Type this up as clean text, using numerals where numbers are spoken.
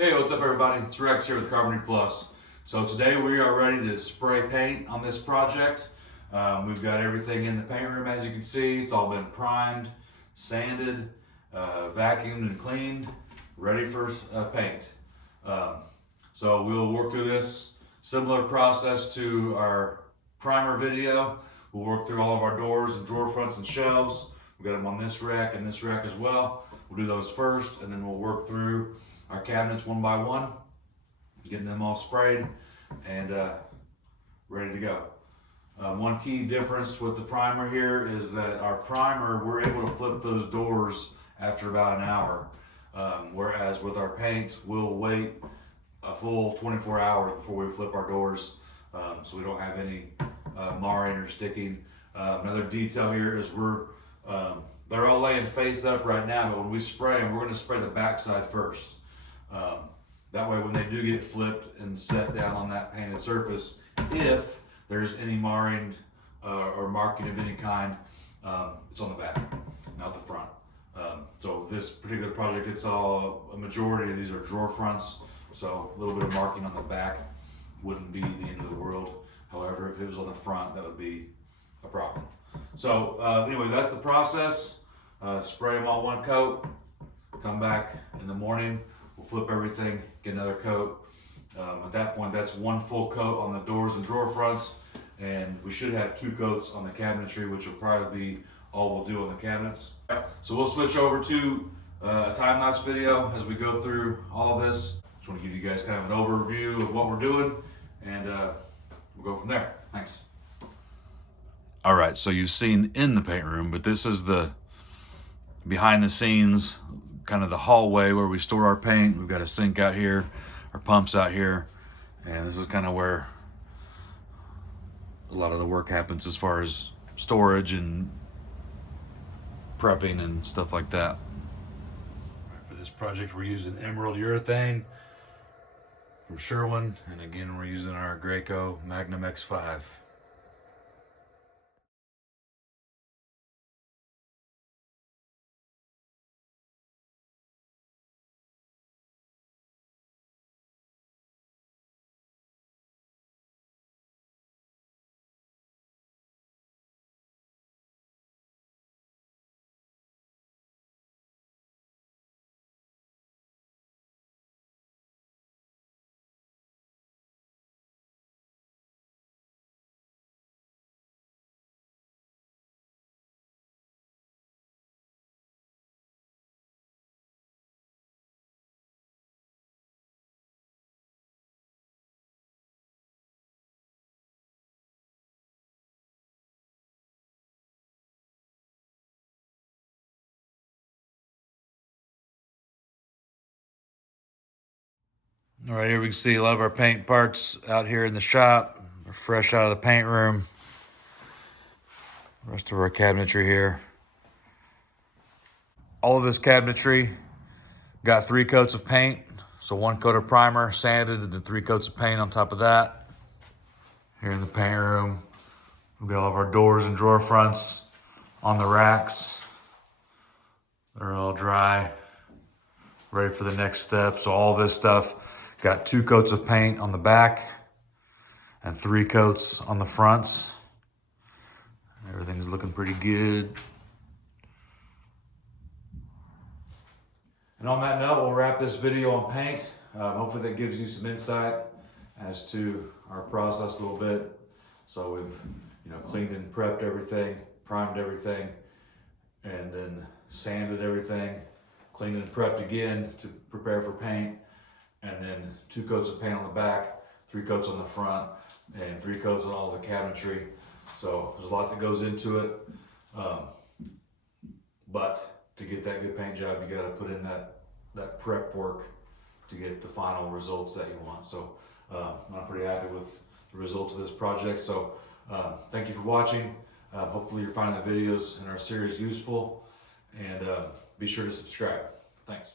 Hey, what's up everybody? It's Rex here with Cabinetry Plus. So today we are ready to spray paint on this project. We've got everything in the paint room, as you can see. It's all been primed, sanded, vacuumed and cleaned, ready for paint. So we'll work through this similar process to our primer video. We'll work through all of our doors and drawer fronts and shelves. We've got them on this rack and this rack as well. We'll do those first, and then we'll work through our cabinets one by one, getting them all sprayed and ready to go. One key difference with the primer here is that our primer, we're able to flip those doors after about an hour, whereas with our paint, we'll wait a full 24 hours before we flip our doors, so we don't have any marring or sticking. Another detail here is they're all laying face up right now, but when we spray them, we're going to spray the backside first. That way when they do get flipped and set down on that painted surface, if there's any marring or marking of any kind, it's on the back, not the front. So this particular project, it's a majority of these are drawer fronts, so a little bit of marking on the back wouldn't be the end of the world. However, if it was on the front, that would be a problem. So anyway, that's the process. Spray them all one coat, come back in the morning, we'll flip everything, get another coat. At that point, that's one full coat on the doors and drawer fronts, and we should have 2 coats on the cabinetry, which will probably be all we'll do on the cabinets. So we'll switch over to a time-lapse video as we go through all of this. Just want to give you guys kind of an overview of what we're doing, and we'll go from there. Thanks. All right, so you've seen in the paint room, but this is the behind the scenes, kind of the hallway where we store our paint. We've got a sink out here, our pumps out here, and this is kind of where a lot of the work happens as far as storage and prepping and stuff like that. For this project, we're using emerald urethane from Sherwin, and again, we're using our Graco Magnum X5. All right, here we can see a lot of our paint parts out here in the shop. They're fresh out of the paint room. The rest of our cabinetry here. All of this cabinetry got 3 coats of paint. So 1 coat of primer, sanded, and then 3 coats of paint on top of that. Here in the paint room, we've got all of our doors and drawer fronts on the racks. They're all dry, ready for the next step. So all this stuff got 2 coats of paint on the back and 3 coats on the fronts. Everything's looking pretty good. And on that note, we'll wrap this video on paint. Hopefully that gives you some insight as to our process a little bit. So we've cleaned and prepped everything, primed everything, and then sanded everything, cleaned and prepped again to prepare for paint, and then 2 coats of paint on the back, 3 coats on the front, and 3 coats on all the cabinetry. So there's a lot that goes into it, but to get that good paint job, you got to put in that prep work to get the final results that you want. So I'm pretty happy with the results of this project. So thank you for watching. Hopefully you're finding the videos in our series useful, and be sure to subscribe. Thanks.